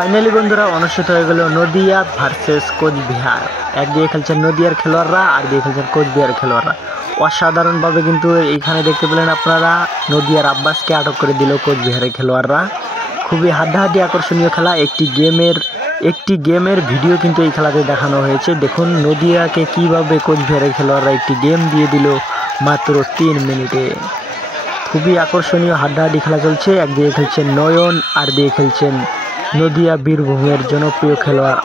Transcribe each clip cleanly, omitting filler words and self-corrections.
Finally বন্ধুরা অনুষ্ঠিত হয়ে গেল নদিয়া ভার্সেস কোচবিহার। একদিকে খেলছেন নদিয়ার খেলোয়াড়রা, আর দিকে খেলছেন কোচবিহারের খেলোয়াড়রা। অসাধারণভাবে কিন্তু এইখানে দেখতে পেলেন আপনারা, নদিয়ার আব্বাসকে আটক করে দিল কোচবিহারের খেলোয়াড়রা। খুবই হাড্ডাহাড্ডি আকর্ষণীয় খেলা। একটি গেমের ভিডিও কিন্তু এই খেলাতে দেখানো হয়েছে। দেখুন নদিয়াকে কিভাবে কোচবিহারের খেলোয়াড়রা একটি গেম দিয়ে দিল মাত্র 3 মিনিটে। খুবই আকর্ষণীয় হাড্ডাহাড্ডি খেলা চলছে। একদিকে খেলছেন নয়ন, আর দিকে খেলছেন নদিয়া বীরভূমের জনপ্রিয় খেলোয়াড়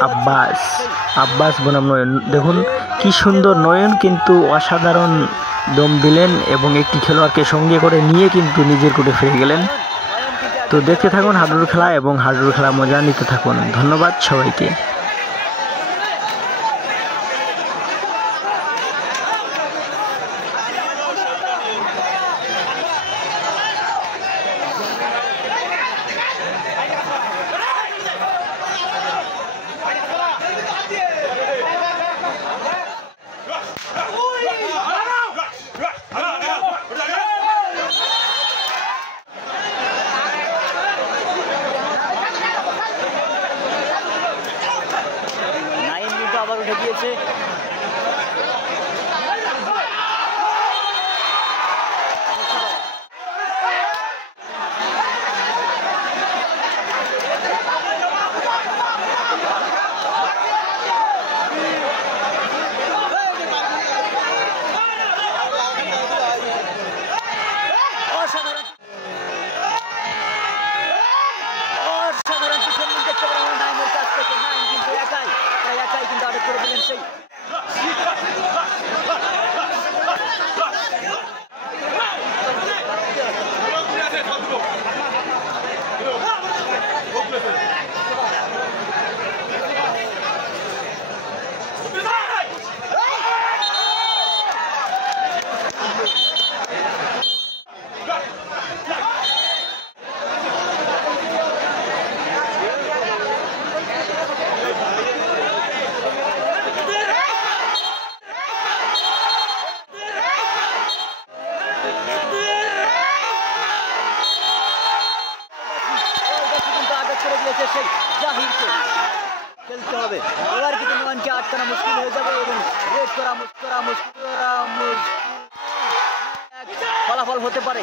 আব্বাস বনাম নয়ন। দেখুন কি সুন্দর, নয়ন কিন্তু অসাধারণ দম দিলেন এবং একটি খেলোয়াড়কে সঙ্গে করে নিয়ে কিন্তু নিজের কোর্টে ফিরে গেলেন। তো দেখতে থাকুন হাডুডু খেলা এবং হাডুডু খেলা মজা নিতে থাকুন। ধন্যবাদ সবাইকে। আবার উঠে গিয়েছে। খেলতে হবে এবার, কিন্তু নয়নকে আটকানো মুশকিল হয়ে যাবে এবং রেড করা ফলাফল হতে পারে।